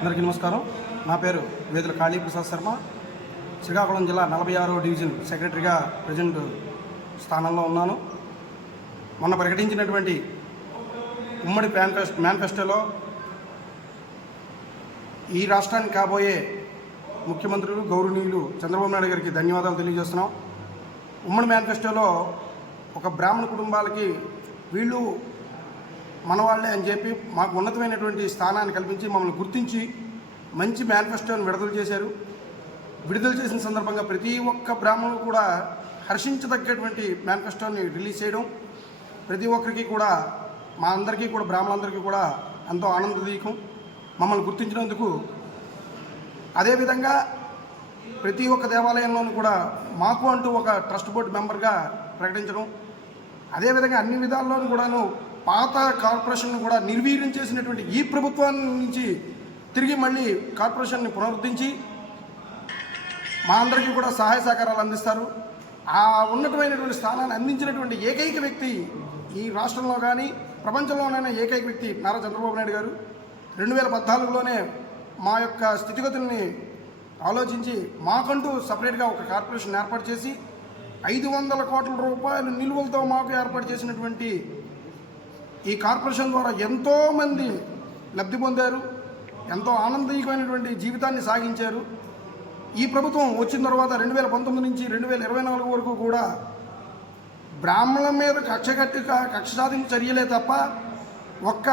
అందరికీ నమస్కారం. నా పేరు వేదుల కాళీప్రసాద్ శర్మ. శ్రీకాకుళం జిల్లా 46వ డివిజన్ సెక్రటరీగా ప్రజెంట్ స్థానంలో ఉన్నాను. మొన్న ప్రకటించినటువంటి ఉమ్మడి మేనిఫెస్టోలో ఈ రాష్ట్రానికి కాబోయే ముఖ్యమంత్రులు గౌరవనీయులు చంద్రబాబు నాయుడు గారికి ధన్యవాదాలు తెలియజేస్తున్నాం. ఉమ్మడి మేనిఫెస్టోలో ఒక బ్రాహ్మణ కుటుంబాలకి వీళ్ళు మనవాళ్లే అని చెప్పి మాకు ఉన్నతమైనటువంటి స్థానాన్ని కల్పించి మమ్మల్ని గుర్తించి మంచి మేనిఫెస్టోని విడుదల చేశారు. విడుదల చేసిన సందర్భంగా ప్రతి ఒక్క బ్రాహ్మణులు కూడా హర్షించదగ్గటువంటి మేనిఫెస్టోని రిలీజ్ చేయడం ప్రతి ఒక్కరికి కూడా మా అందరికీ కూడా బ్రాహ్మణులందరికీ కూడా ఎంతో ఆనందదాయకం మమ్మల్ని గుర్తించినందుకు. అదేవిధంగా ప్రతి ఒక్క దేవాలయంలోనూ కూడా మాకు అంటూ ఒక ట్రస్ట్ బోర్డు మెంబర్గా ప్రకటించడం, అదేవిధంగా అన్ని విధాల్లోనూ కూడాను పాత కార్పొరేషన్ కూడా నిర్వీర్యం చేసినటువంటి ఈ ప్రభుత్వాన్ని నుంచి తిరిగి మళ్ళీ కార్పొరేషన్ని పునరుద్ధరించి మా అందరికీ కూడా సహాయ సహకారాలు అందిస్తారు. ఆ ఉన్నతమైనటువంటి స్థానాన్ని అందించినటువంటి ఏకైక వ్యక్తి ఈ రాష్ట్రంలో కానీ ప్రపంచంలోనైనా ఏకైక వ్యక్తి నారా చంద్రబాబు నాయుడు గారు. 2014లోనే మా యొక్క స్థితిగతుల్ని ఆలోచించి మాకంటూ సపరేట్గా ఒక కార్పొరేషన్ ఏర్పాటు చేసి 500 కోట్ల రూపాయలు నిలువలతో మాకు ఏర్పాటు చేసినటువంటి ఈ కార్పొరేషన్ ద్వారా ఎంతోమంది లబ్ధి పొందారు, ఎంతో ఆనందకరమైనటువంటి జీవితాన్ని సాగించారు. ఈ ప్రభుత్వం వచ్చిన తర్వాత 2019 నుంచి 2024 వరకు కూడా బ్రాహ్మణుల మీద కక్ష సాధింపు చర్యలే తప్ప ఒక్క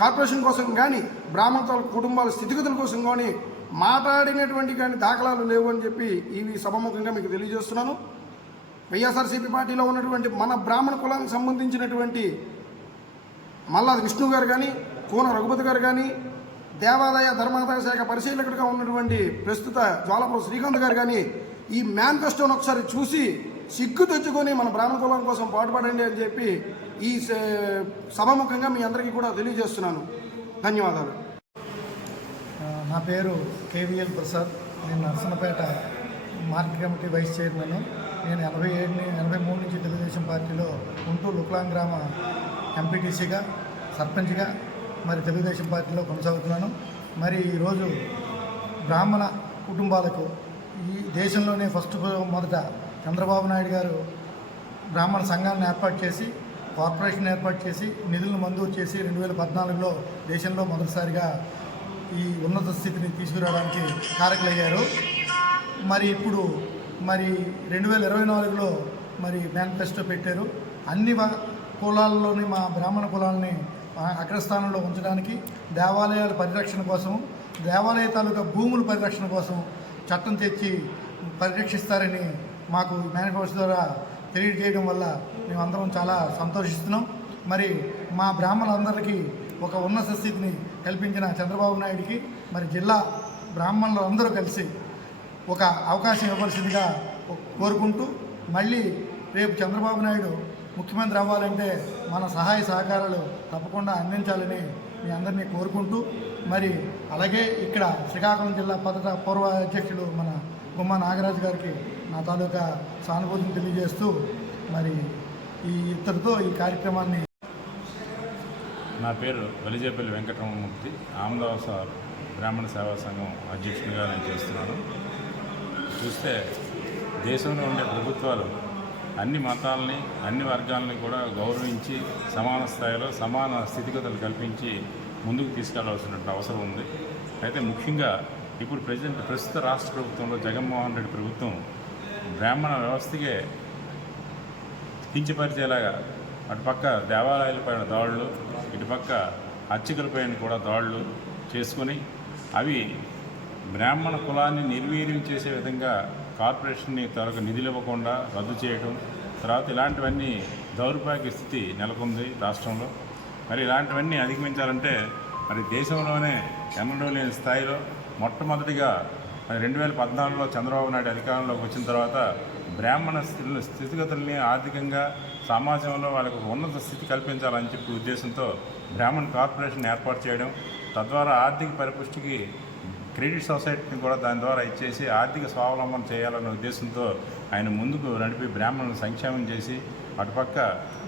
కార్పొరేషన్ కోసం కానీ బ్రాహ్మణ కుటుంబాల స్థితిగతుల కోసం కానీ మాట్లాడినటువంటి కానీ దాఖలాలు లేవు అని చెప్పి ఇవి సభముఖంగా మీకు తెలియజేస్తున్నాను. వైఎస్ఆర్సీపీ పార్టీలో ఉన్నటువంటి మన బ్రాహ్మణ కులానికి సంబంధించినటువంటి మల్లాది విష్ణు గారు కానీ, కోన రఘుపతి గారు కానీ, దేవాదాయ ధర్మాదాయ శాఖ పరిశీలకుడిగా ఉన్నటువంటి ప్రస్తుత జ్వాలపురం శ్రీకాంత్ గారు కానీ ఈ మేనిఫెస్టోను ఒకసారి చూసి సిగ్గు తెచ్చుకొని మన బ్రాహ్మణ కులం కోసం పాటుపడండి అని చెప్పి ఈ సభముఖంగా మీ అందరికీ కూడా తెలియజేస్తున్నాను. ధన్యవాదాలు. నా పేరు కేవీఎల్ ప్రసాద్. నేను Narsannapeta market committee vice chairman. నేను 83 నుంచి తెలుగుదేశం పార్టీలో ఉంటూ లుక్లాం గ్రామ ఎంపీటీసీగా సర్పంచ్గా మరి తెలుగుదేశం పార్టీలో కొనసాగుతున్నాను. మరి ఈరోజు బ్రాహ్మణ కుటుంబాలకు ఈ దేశంలోనే మొదట చంద్రబాబు నాయుడు గారు బ్రాహ్మణ సంఘాలను ఏర్పాటు చేసి కార్పొరేషన్ ఏర్పాటు చేసి నిధులను మంజూరు చేసి 2014లో దేశంలో మొదటిసారిగా ఈ ఉన్నత స్థితిని తీసుకురావడానికి కారకులయ్యారు. మరి ఇప్పుడు 2024లో మరి మేనిఫెస్టో పెట్టారు. అన్ని కులాల్లోని మా బ్రాహ్మణ కులాలని అగ్రస్థానంలో ఉంచడానికి, దేవాలయాల పరిరక్షణ కోసం, దేవాలయ తాలూకా భూముల పరిరక్షణ కోసం చట్టం తెచ్చి పరిరక్షిస్తారని మాకు మేనిఫెస్టో ద్వారా తెలియజేయడం వల్ల మేమందరం చాలా సంతోషిస్తున్నాం. మరి మా బ్రాహ్మణులందరికీ ఒక ఉన్నత స్థితిని కల్పించిన చంద్రబాబు నాయుడికి మరి జిల్లా బ్రాహ్మణులు అందరూ కలిసి ఒక అవకాశం ఇవ్వాల్సిందిగా కోరుకుంటూ, మళ్ళీ రేపు చంద్రబాబు నాయుడు ముఖ్యమంత్రి అవ్వాలంటే మన సహాయ సహకారాలు తప్పకుండా అందించాలని మీ అందరినీ కోరుకుంటూ, మరి అలాగే ఇక్కడ శ్రీకాకుళం జిల్లా పూర్వ అధ్యక్షుడు మన గుమ్మ నాగరాజు గారికి నా తాలూకా సానుభూతిని తెలియజేస్తూ మరి ఇతరుతో ఈ కార్యక్రమాన్ని. నా పేరు వలిజేపల్లి వెంకటరమణమూర్తి. ఆమదావస బ్రాహ్మణ సేవా సంఘం అధ్యక్షునిగా నేను చేస్తున్నాను. చూస్తే దేశంలో ఉండే ప్రభుత్వాలు అన్ని మతాలని, అన్ని వర్గాలని కూడా గౌరవించి సమాన స్థాయిలో సమాన స్థితిగతులు కల్పించి ముందుకు తీసుకెళ్లాల్సినటువంటి అవసరం ఉంది. అయితే ముఖ్యంగా ఇప్పుడు ప్రస్తుత రాష్ట్ర ప్రభుత్వంలో జగన్మోహన్ రెడ్డి ప్రభుత్వం బ్రాహ్మణ వ్యవస్థకే కించపరిచేలాగా అటుపక్క దేవాలయాలపైన దాడులు, ఇటుపక్క అర్చకులపైన కూడా దాడులు చేసుకొని అవి బ్రాహ్మణ కులాన్ని నిర్వీర్యం చేసే విధంగా కార్పొరేషన్ని త్వరగా నిధులు ఇవ్వకుండా రద్దు చేయడం, తర్వాత ఇలాంటివన్నీ దౌర్భాగ్య స్థితి నెలకొంది రాష్ట్రంలో. మరి ఇలాంటివన్నీ అధిగమించాలంటే మరి దేశంలోనే ఎన్నడూ లేని స్థాయిలో మొట్టమొదటిగా 2014లో చంద్రబాబు నాయుడు అధికారంలోకి వచ్చిన తర్వాత బ్రాహ్మణ స్థితిగతుల్ని ఆర్థికంగా సమాజంలో వాళ్ళకు ఉన్నత స్థితి కల్పించాలని చెప్పి ఉద్దేశంతో బ్రాహ్మణ కార్పొరేషన్ ఏర్పాటు చేయడం, తద్వారా ఆర్థిక పరిపుష్టికి క్రెడిట్ సొసైటీని కూడా దాని ద్వారా ఇచ్చేసి ఆర్థిక స్వావలంబన చేయాలన్న ఉద్దేశంతో ఆయన ముందుకు నడిపి బ్రాహ్మణులను సంక్షేమం చేసి అటుపక్క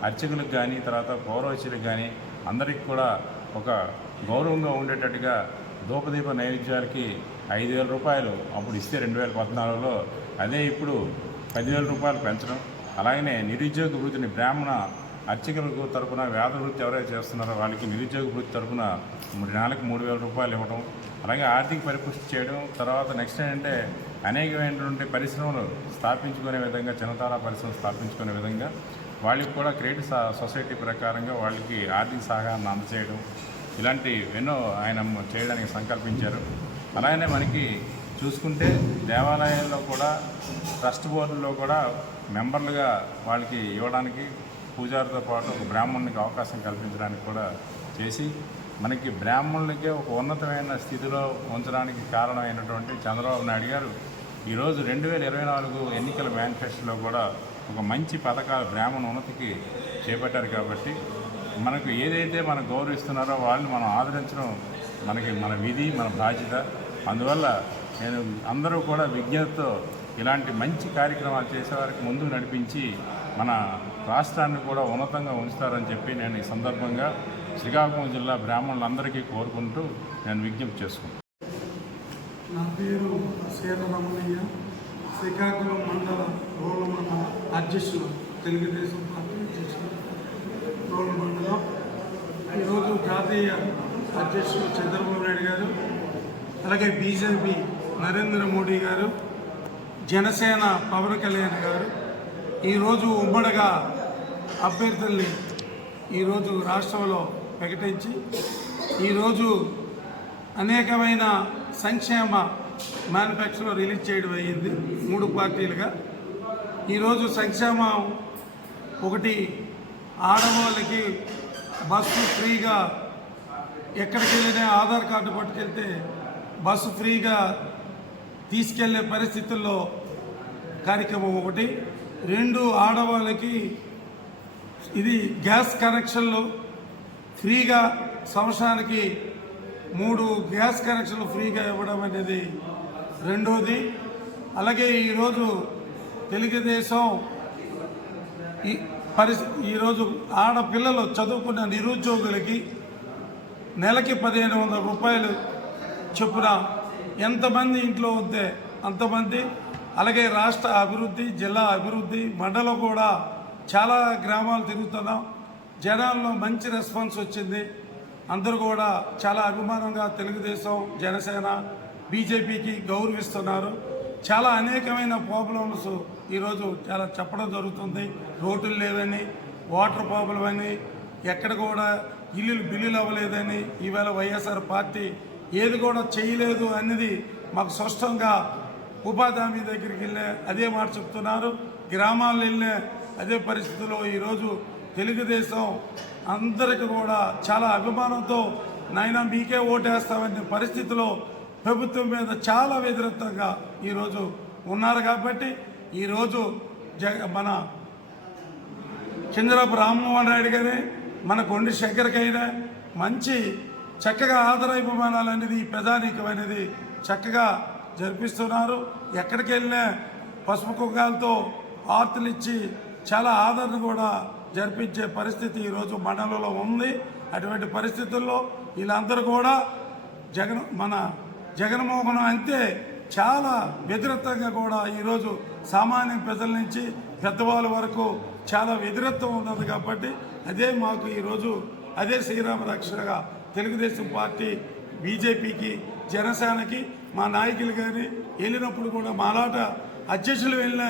అర్చకులకు కానీ తర్వాత పౌరోహితులకు కానీ అందరికీ కూడా ఒక గౌరవంగా ఉండేటట్టుగా ధూపదీప నైవేద్యాలకి 5,000 రూపాయలు అప్పుడు ఇస్తే 2014లో అదే ఇప్పుడు 10,000 రూపాయలు పెంచడం, అలాగనే నిరుద్యోగ వృత్తిని బ్రాహ్మణ అర్చకులకు తరపున వేద వృత్తి ఎవరైతే చేస్తున్నారో వాళ్ళకి నిరుద్యోగ వృత్తి తరపున నెలకు 3,000 రూపాయలు ఇవ్వడం, అలాగే ఆర్థిక పరిపుష్టి చేయడం. తర్వాత నెక్స్ట్ ఏంటంటే అనేకమైనటువంటి పరిశ్రమలు స్థాపించుకునే విధంగా, చిన్నతరహా పరిశ్రమలు స్థాపించుకునే విధంగా వాళ్ళకి కూడా క్రెడిట్ సొసైటీ ప్రకారంగా వాళ్ళకి ఆర్థిక సహాయాన్ని అందజేయడం, ఇలాంటి ఎన్నో ఆయన చేయడానికి సంకల్పించారు. అలాగనే మనకి చూసుకుంటే దేవాలయాల్లో కూడా ట్రస్ట్ బోర్డుల్లో కూడా మెంబర్లుగా వాళ్ళకి ఇవ్వడానికి పూజారితో పాటు ఒక బ్రాహ్మణునికి అవకాశం కల్పించడానికి కూడా చేసి మనకి బ్రాహ్మణులకే ఒక ఉన్నతమైన స్థితిలో ఉంచడానికి కారణమైనటువంటి చంద్రబాబు నాయుడు గారు ఈరోజు 2024 ఎన్నికల మేనిఫెస్టోలో కూడా ఒక మంచి పథకాలు బ్రాహ్మణ ఉన్నతికి చేపట్టారు. కాబట్టి మనకు ఏదైతే మనం గౌరవిస్తున్నారో వాళ్ళని మనం ఆదరించడం మన విధి, మన బాధ్యత. అందువల్ల నేను అందరూ కూడా విజ్ఞతతో ఇలాంటి మంచి కార్యక్రమాలు చేసేవారికి ముందుకు నడిపించి మన రాష్ట్రాన్ని కూడా ఉన్నతంగా ఉంచుతారని చెప్పి నేను ఈ సందర్భంగా శ్రీకాకుళం జిల్లా బ్రాహ్మణులందరికీ కోరుకుంటూ నేను విజ్ఞప్తి చేసుకుంటాను. నా పేరు సీతారామయ్య, శ్రీకాకుళం మండల రోడ్ల మండల అధ్యక్షులు, తెలుగుదేశం పార్టీ అధ్యక్షులు రోడ్ల మండలం. ఈరోజు జాతీయ అధ్యక్షులు చంద్రబాబు నాయుడు గారు, అలాగే బీజేపీ నరేంద్ర మోడీ గారు, జనసేన పవన్ కళ్యాణ్ గారు ఈరోజు ఉమ్మడిగా అభ్యర్థుల్ని ఈరోజు రాష్ట్రంలో ప్రకటించి ఈరోజు అనేకమైన సంక్షేమ మేనిఫెస్టో రిలీజ్ చేయడం అయ్యింది 3 పార్టీలుగా. ఈరోజు సంక్షేమం ఒకటి, ఆడవాళ్ళకి బస్సు ఫ్రీగా, ఎక్కడికి వెళ్ళినా ఆధార్ కార్డు పట్టుకెళ్తే బస్సు ఫ్రీగా తీసుకెళ్లే పరిస్థితుల్లో కార్యక్రమం ఒకటి. 2, ఆడవాళ్ళకి ఇది గ్యాస్ కనెక్షన్లు ఫ్రీగా, సంవత్సరానికి 3 గ్యాస్ కనెక్షన్లు ఫ్రీగా ఇవ్వడం అనేది రెండోది. అలాగే ఈరోజు తెలుగుదేశం ఈరోజు ఆడపిల్లలు చదువుకున్న నిరుద్యోగులకి నెలకి 1,500 రూపాయలు చొప్పున ఎంతమంది ఇంట్లో ఉంటే అంతమంది. అలాగే రాష్ట్ర అభివృద్ధి, జిల్లా అభివృద్ధి, మండలం కూడా చాలా గ్రామాలు తిరుగుతున్నాం. జనాల్లో మంచి రెస్పాన్స్ వచ్చింది. అందరూ కూడా చాలా అభిమానంగా తెలుగుదేశం, జనసేన, బీజేపీకి గౌరవిస్తున్నారు. చాలా అనేకమైన ప్రాబ్లమ్స్ ఈరోజు చాలా చెప్పడం జరుగుతుంది. రోడ్లు లేవని, వాటర్ ప్రాబ్లం అని, ఎక్కడ కూడా బిల్లులు అవ్వలేదని, ఈవేళ వైఎస్ఆర్ పార్టీ ఏది కూడా చేయలేదు అనేది మాకు స్పష్టంగా ఉపాధి హామీ దగ్గరికి వెళ్ళే అదే మాట చెప్తున్నారు. గ్రామాల్లో వెళ్ళే అదే పరిస్థితిలో ఈరోజు తెలుగుదేశం అందరికీ కూడా చాలా అభిమానంతో నాయన మీకే ఓటేస్తామనే పరిస్థితిలో ప్రభుత్వం మీద చాలా వ్యతిరేకంగా ఈరోజు ఉన్నారు. కాబట్టి ఈరోజు మన చంద్రబాబు రామ్మోహన్ నాయుడు గారే, మన కొండ శంకర్కైనా మంచి చక్కగా ఆదరాభిమానాలు అనేది ప్రజానీకం అనేది చక్కగా జరిపిస్తున్నారు. ఎక్కడికి వెళ్ళినా పసుపు కుంకాలతో ఆర్తులు ఇచ్చి చాలా ఆదరణ కూడా జరిపించే పరిస్థితి ఈరోజు మండలంలో ఉంది. అటువంటి పరిస్థితుల్లో వీళ్ళందరూ కూడా మన జగన్మోహన్ అంతే చాలా వ్యతిరేకంగా కూడా ఈరోజు సామాన్య ప్రజల నుంచి పెద్దవాళ్ళ వరకు చాలా వ్యతిరేకం ఉన్నది. కాబట్టి అదే మాకు ఈరోజు అదే శ్రీరామ రక్షణగా తెలుగుదేశం పార్టీ, బీజేపీకి, జనసేనకి మా నాయకులు కానీ వెళ్ళినప్పుడు కూడా మాలాట అధ్యక్షులు వెళ్ళిన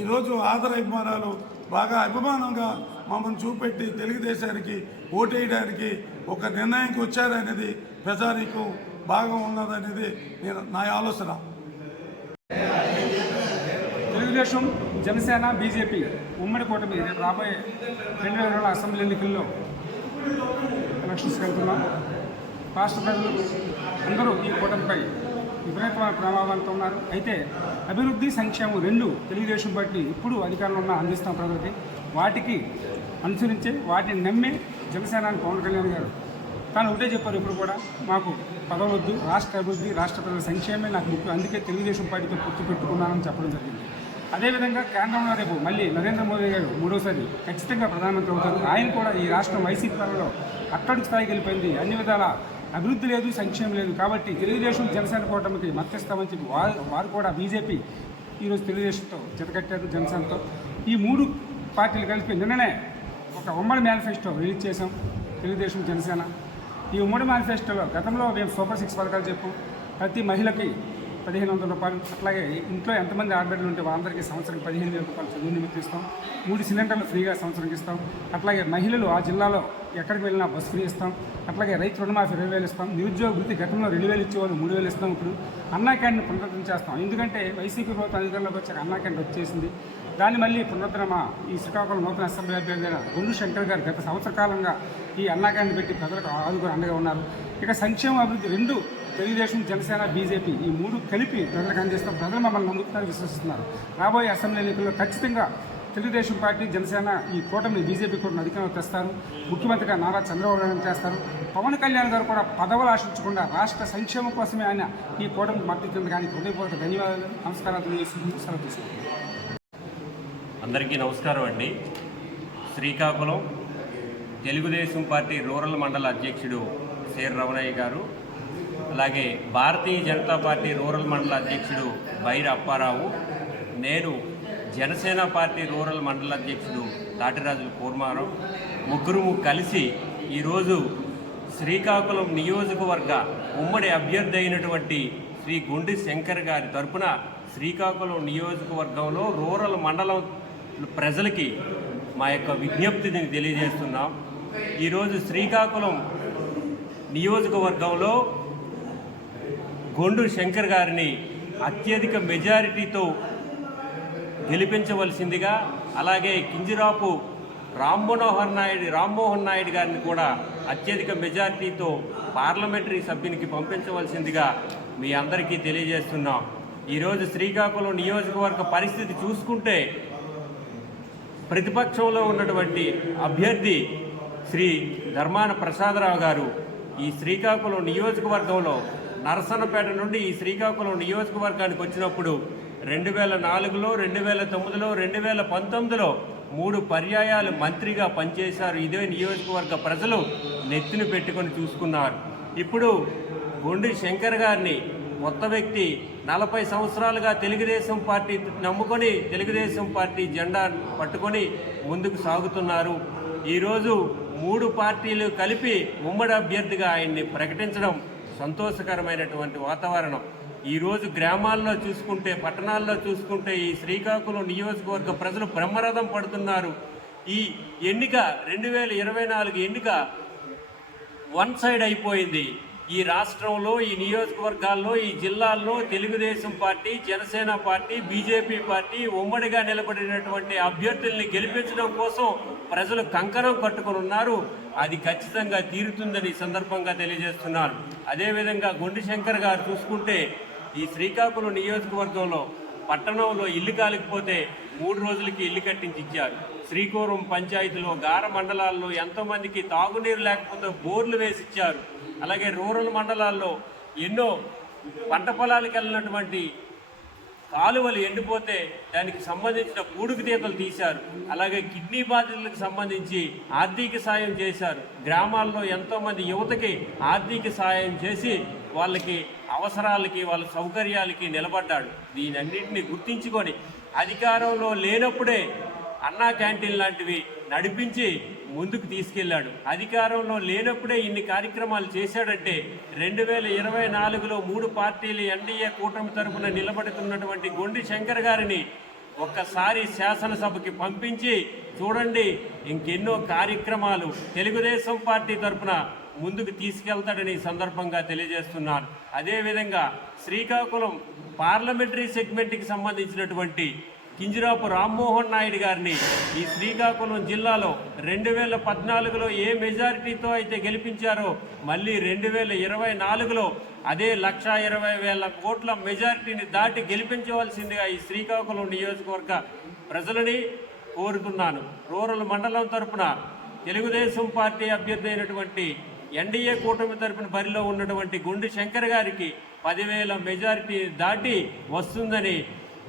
ఈరోజు ఆదరాభిమానాలు బాగా అభిమానంగా మమ్మల్ని చూపెట్టి తెలుగుదేశానికి ఓటేయడానికి ఒక నిర్ణయానికి వచ్చారనేది ప్రజానీకం బాగా ఉన్నదనేది నా ఆలోచన. తెలుగుదేశం, జనసేన, బీజేపీ ఉమ్మడి కూటమి రేపు రాబోయే 2020 అసెంబ్లీ ఎన్నికల్లో ఎలక్షన్స్కి వెళ్తున్నాం. రాష్ట్ర ప్రజలు అందరూ ఈ కూటమిపై విపరీతమైన ప్రభావంతో ఉన్నారు. అయితే అభివృద్ధి, సంక్షేమం 2 తెలుగుదేశం పార్టీ ఇప్పుడు అధికారంలో ఉన్న అందిస్తాం ప్రజలకి. వాటికి అనుసరించే, వాటిని నమ్మే జనసేన పవన్ కళ్యాణ్ గారు తాను ఒకటే చెప్పారు, ఇప్పుడు కూడా మాకు పదవద్దు, రాష్ట్ర అభివృద్ధి, రాష్ట్ర ప్రజల సంక్షేమే నాకు ముఖ్యం, అందుకే తెలుగుదేశం పార్టీతో పొత్తు పెట్టుకున్నానని చెప్పడం జరిగింది. అదేవిధంగా కేంద్రంలో రేపు మళ్ళీ నరేంద్ర మోదీ గారు 3వసారి ఖచ్చితంగా ప్రధానమంత్రి అవుతారు. ఆయన కూడా ఈ రాష్ట్రం వైసీపీ పాలనలో అట్టడుగు స్థాయికి వెళ్ళిపోయింది, అన్ని విధాల అభివృద్ధి లేదు, సంక్షేమం లేదు. కాబట్టి తెలుగుదేశం జనసేన కూటమికి మద్దతిస్తామని చెప్పి వారు కూడా బీజేపీ ఈరోజు తెలుగుదేశంతో జతకట్టారు, జనసేనతో. ఈ 3 పార్టీలు కలిపి నిన్ననే ఒక ఉమ్మడి మేనిఫెస్టో రిలీజ్ చేశాం, తెలుగుదేశం జనసేన. ఈ ఉమ్మడి మేనిఫెస్టోలో గతంలో మేము సూపర్ 6 పథకాలు చెప్పాం. ప్రతి మహిళకి 1,500 రూపాయలు, అట్లాగే ఇంట్లో ఎంతమంది ఆడబిడ్డలు ఉంటే వాళ్ళందరికీ సంవత్సరానికి 15,000 రూపాయలు చదువు నిమిత్తం ఇస్తాం. 3 సిలిండర్లు ఫ్రీగా సంవత్సరానికి ఇస్తాం. అట్లాగే మహిళలు ఆ జిల్లాలో ఎక్కడికి వెళ్ళినా బస్సు ఫ్రీ ఇస్తాం. అట్లాగే రైతు రుణమాఫీ 20,000 ఇస్తాం. నిరుద్యోగ వృత్తి గతంలో 2,000 ఇచ్చేవాళ్ళు 3,000 ఇస్తాం. ఇప్పుడు అన్నా క్యాంటీన్ పునరుద్ధరణ చేస్తాం. ఎందుకంటే వైసీపీ ప్రభుత్వం అధికారంలోకి వచ్చాక అన్నా క్యాంటీన్ వచ్చేసింది. దాన్ని మళ్ళీ పునరుద్ధరణ ఈ శ్రీకాకుళం నూతన అసెంబ్లీ అభ్యర్థి అయిన గొల్లు శంకర్ గారు గత సంవత్సర కాలంగా ఈ అన్నా క్యాంటీన్ పెట్టి ప్రజలకు ఆదుకొని అండగా ఉన్నారు. ఇక సంక్షేమ అభివృద్ధి 2 తెలుగుదేశం జనసేన బీజేపీ ఈ 3 కలిపి ప్రజలకు అందిస్తాం. ప్రజలు మమ్మల్ని నమ్ముతున్నారు, విశ్వసిస్తున్నారు. రాబోయే అసెంబ్లీ ఎన్నికల్లో ఖచ్చితంగా తెలుగుదేశం పార్టీ జనసేన ఈ కూటమిని బీజేపీ కూటమి అధికారంలో తెస్తారు. ముఖ్యమంత్రిగా నారా చంద్రబాబు నాయుడు చేస్తారు. పవన్ కళ్యాణ్ గారు కూడా పదవులు ఆశించకుండా రాష్ట్ర సంక్షేమం కోసమే ఆయన ఈ కూటమికి మద్దతు. కానీ హృదయపూర్వక ధన్యవాదాలు, నమస్కారాలు తెలియజేస్తూ సెలవు తీసుకుంటాం. అందరికీ నమస్కారం అండి. శ్రీకాకుళం తెలుగుదేశం పార్టీ రూరల్ మండల అధ్యక్షుడు సేర్ రమణయ్య గారు, అలాగే భారతీయ జనతా పార్టీ రూరల్ మండల అధ్యక్షుడు బైరి అప్పారావు, నేను జనసేన పార్టీ రూరల్ మండల అధ్యక్షుడు తాటిరాజుల కూర్మారావు ముగ్గురు కలిసి ఈరోజు శ్రీకాకుళం నియోజకవర్గ ఉమ్మడి అభ్యర్థి అయినటువంటి శ్రీ గుండి శంకర్ గారి తరపున శ్రీకాకుళం నియోజకవర్గంలో రూరల్ మండలం ప్రజలకి మా యొక్క విజ్ఞప్తిని తెలియజేస్తున్నాం. ఈరోజు శ్రీకాకుళం నియోజకవర్గంలో గొండు శంకర్ గారిని అత్యధిక మెజారిటీతో గెలిపించవలసిందిగా, అలాగే కింజరాపు రామ్మోహన్ నాయుడు గారిని కూడా అత్యధిక మెజారిటీతో పార్లమెంటరీ సభ్యునికి పంపించవలసిందిగా మీ అందరికీ తెలియజేస్తున్నాం. ఈరోజు శ్రీకాకుళం నియోజకవర్గ పరిస్థితి చూసుకుంటే ప్రతిపక్షంలో ఉన్నటువంటి అభ్యర్థి శ్రీ ధర్మాన ప్రసాదరావు గారు ఈ శ్రీకాకుళం నియోజకవర్గంలో నరసన్నపేట నుండి ఈ శ్రీకాకుళం నియోజకవర్గానికి వచ్చినప్పుడు 2004లో, 2009లో, 2019లో 3 పర్యాయాలు మంత్రిగా పనిచేశారు. ఇదే నియోజకవర్గ ప్రజలు నెత్తిన పెట్టుకొని చూసుకున్నారు. ఇప్పుడు గుండి శంకర్ గారిని కొత్త వ్యక్తి 40 సంవత్సరాలుగా తెలుగుదేశం పార్టీ నమ్ముకొని తెలుగుదేశం పార్టీ జెండా పట్టుకొని ముందుకు సాగుతున్నారు. ఈరోజు 3 పార్టీలు కలిపి ఉమ్మడి అభ్యర్థిగా ఆయన్ని ప్రకటించడం సంతోషకరమైనటువంటి వాతావరణం. ఈరోజు గ్రామాల్లో చూసుకుంటే, పట్టణాల్లో చూసుకుంటే ఈ శ్రీకాకుళం నియోజకవర్గ ప్రజలు బ్రహ్మరథం పడుతున్నారు. ఈ ఎన్నిక 2024 ఎన్నిక వన్ సైడ్ అయిపోయింది. ఈ రాష్ట్రంలో, ఈ నియోజకవర్గాల్లో, ఈ జిల్లాల్లో Telugu Desam party, Janasena party, BJP party ఉమ్మడిగా నిలబడినటువంటి అభ్యర్థుల్ని గెలిపించడం కోసం ప్రజలు కంకణం కట్టుకొని ఉన్నారు. అది ఖచ్చితంగా తీరుతుందని సందర్భంగా తెలియజేస్తున్నారు. అదేవిధంగా గుండి శంకర్ గారు చూసుకుంటే ఈ శ్రీకాకుళం నియోజకవర్గంలో పట్టణంలో ఇల్లు కాలిపోతే 3 రోజులకి ఇల్లు కట్టించి ఇచ్చారు. శ్రీకాకుళం పంచాయతీలో గార మండలాల్లో ఎంతోమందికి తాగునీరు లేకపోతే బోర్లు వేసి ఇచ్చారు. అలాగే రూరల్ మండలాల్లో ఎన్నో పంట పొలాలకు వెళ్ళినటువంటి కాలువలు ఎండిపోతే దానికి సంబంధించిన పూడుకు తీతలు తీశారు. అలాగే కిడ్నీ బాధితులకు సంబంధించి ఆర్థిక సాయం చేశారు. గ్రామాల్లో ఎంతోమంది యువతకి ఆర్థిక సాయం చేసి వాళ్ళకి అవసరాలకి, వాళ్ళ సౌకర్యాలకి నిలబడ్డాడు. దీనన్నింటినీ గుర్తించుకొని అధికారంలో లేనప్పుడే అన్నా క్యాంటీన్ లాంటివి నడిపించి ముందుకు తీసుకెళ్లాడు. అధికారంలో లేనప్పుడే ఇన్ని కార్యక్రమాలు చేశాడంటే 2024లో 3 పార్టీలు ఎన్డీఏ కూటమి తరఫున నిలబడుతున్నటువంటి గుండి శంకర్ గారిని ఒక్కసారి శాసనసభకి పంపించి చూడండి, ఇంకెన్నో కార్యక్రమాలు తెలుగుదేశం పార్టీ తరఫున ముందుకు తీసుకెళ్తాడని సందర్భంగా తెలియజేస్తున్నారు. అదేవిధంగా శ్రీకాకుళం పార్లమెంటరీ సెగ్మెంట్కి సంబంధించినటువంటి కింజరాపు రామ్మోహన్ నాయుడు గారిని ఈ శ్రీకాకుళం జిల్లాలో 2014లో ఏ మెజారిటీతో అయితే గెలిపించారో మళ్ళీ 2024లో అదే 1,20,000 కోట్ల మెజారిటీని దాటి గెలిపించవలసిందిగా ఈ శ్రీకాకుళం నియోజకవర్గ ప్రజలని కోరుతున్నాను. రూరల్ మండలం తరపున తెలుగుదేశం పార్టీ అభ్యర్థి అయినటువంటి ఎన్డీఏ కూటమి తరపున బరిలో ఉన్నటువంటి గుండి శంకర్ గారికి 10,000 మెజారిటీ దాటి వస్తుందని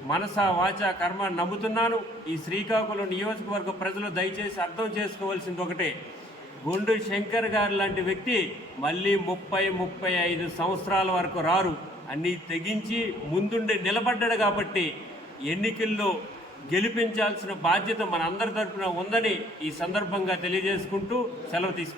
మనసా వాచా కర్మ నమ్ముతున్నాను. ఈ శ్రీకాకుళం నియోజకవర్గ ప్రజలు దయచేసి అర్థం చేసుకోవాల్సింది ఒకటే, గుండు శంకర్ గారు లాంటి వ్యక్తి మళ్ళీ 30-35 సంవత్సరాల వరకు రారు అన్నీ తెగించి ముందుండి నిలబడ్డాడు కాబట్టి ఎన్నికల్లో గెలిపించాల్సిన బాధ్యత మనందరి తరపున ఉందని ఈ సందర్భంగా తెలియజేసుకుంటూ సెలవు తీసుకుంటాం.